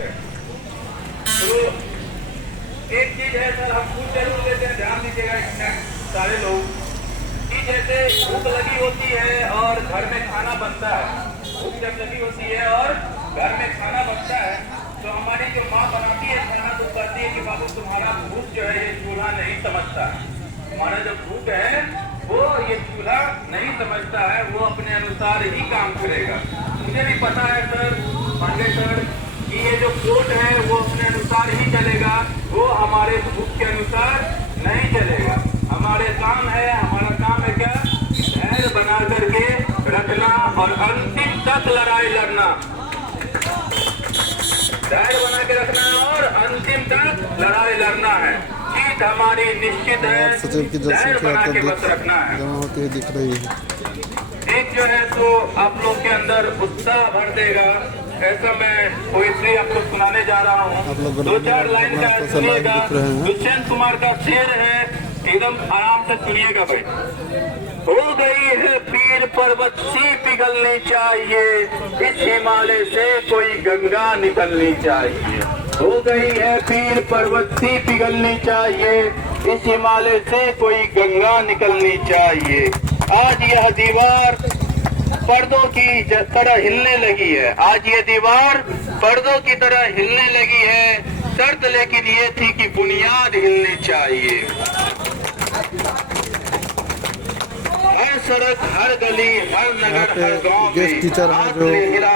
तो एक चीज है सर, हम खुद जरूर लेते हैं, ध्यान दीजिएगा इसमें सारे लोग कि जैसे भूख लगी होती है और घर में खाना बनता है, भूख जब लगी होती है और घर में खाना बनता है तो हमारी जो माँ बनाती है खाना तो कहती है कि बाबू तुम्हारा भूख जो है ये चूल्हा नहीं समझता है, हमारा जो भूख है वो ये चूल्हा नहीं समझता है, वो अपने अनुसार ही काम करेगा। मुझे भी पता है सर पांडे सर कि ये जो कोर्ट है वो अपने अनुसार ही चलेगा, वो हमारे भूख के अनुसार नहीं चलेगा। हमारे काम है, हमारा काम है क्या, धैर्य बना करके रखना और अंतिम तक लड़ाई लड़ना, धैर्य बना के रखना और अंतिम तक लड़ाई लड़ना है। जीत हमारी निश्चित है, धैर्य बना के बस रखना है। होती दिख रही है एक जो है तो आप लोग के अंदर उत्साह भर देगा, ऐसा मैं पोइट्री आपको सुनाने जा रहा हूँ। 2-4 लाइन का सुनिएगा, दुष्यंत कुमार का शेर है, एकदम आराम से सुनिएगा भाई। हो गई है पीर पर्वत सी पिघलनी चाहिए, इस हिमालय से कोई गंगा निकलनी चाहिए। हो गई है पीर पर्वत सी पिघलनी चाहिए, इस हिमालय से कोई गंगा निकलनी चाहिए। आज यह दीवार पर्दों की तरह हिलने लगी है, आज ये दीवार पर्दों की तरह हिलने लगी है, शर्त लेकिन ये थी कि बुनियाद हिलनी चाहिए। हर सड़क, हर गली, हर नगर, हर गांव में टीचर हैं जो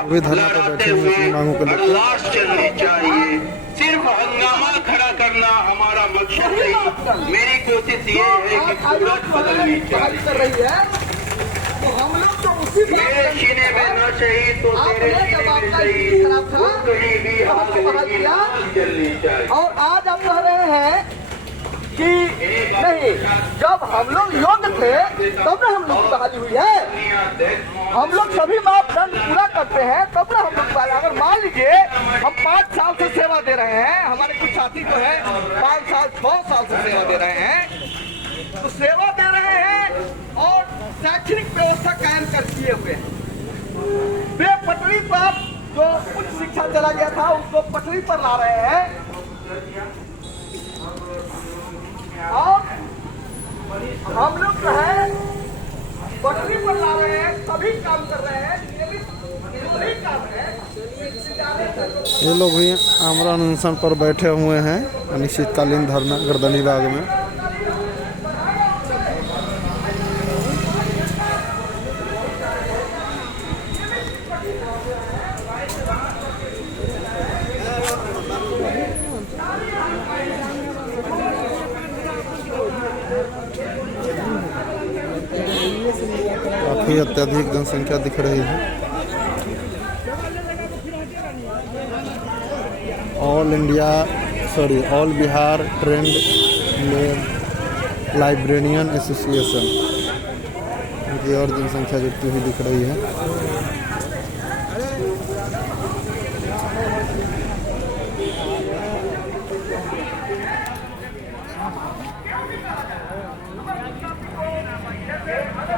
भी धरना पर बैठे हुए मांगों को लेकर लाश चलनी चाहिए। सिर्फ हंगामा खड़ा करना हमारा मकसद नहीं, मेरी कोशिश ये है कि सूरत बदलनी चाहिए। मेरे सीने में न सही तो तेरे सीने में सही, वो कहीं भी चलनी चाहिए। और आज आप कह रहे हैं कि नहीं, जब हम लोग योग्य थे तब ना हम लोग की बहाली हुई है, हम लोग सभी मापदंड पूरा करते हैं तब ना हम लोग। अगर मान लीजिए हम 5 साल से सेवा दे रहे हैं, हमारे कुछ साथी जो है 5 साल 6 साल से सेवा दे रहे हैं, तो सेवा दे रहे हैं और शैक्षणिक व्यवस्था कायम कर किए हुए हैं। वे पटरी पर जो उच्च शिक्षा चला गया था उसको पटरी पर ला रहे हैं और हम लोग जो है पटरी पर ला रहे हैं, सभी काम कर रहे हैं, नियमित काम है। ये लोग भी आमरण अनशन पर बैठे हुए हैं, अनिश्चितकालीन धरना गर्दनीबाग में। काफी अत्यधिक जनसंख्या दिख रही है। All Bihar trend librarian association की और जनसंख्या जुटती हुई दिख रही है।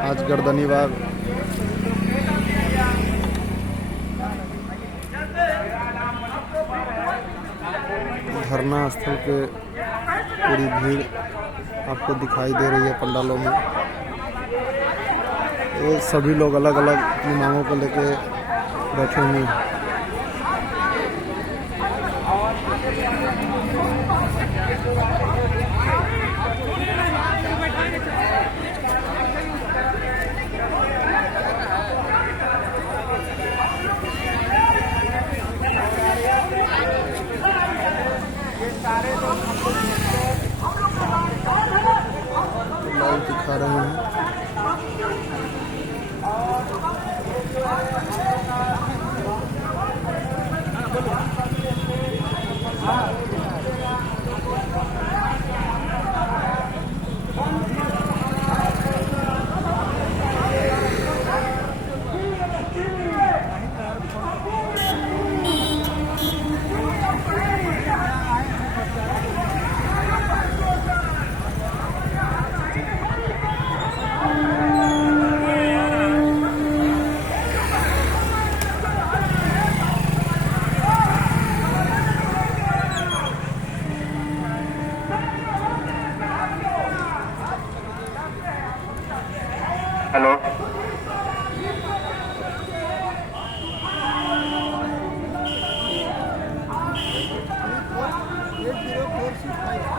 आज गर्दनीबाग धरना स्थल पे पूरी भीड़ आपको दिखाई दे रही है पंडालों में। ये सभी लोग अलग अलग अपनी मांगों को लेके बैठे हुए हैं। लाइव दिखा रहे हैं। हेलो एक 80465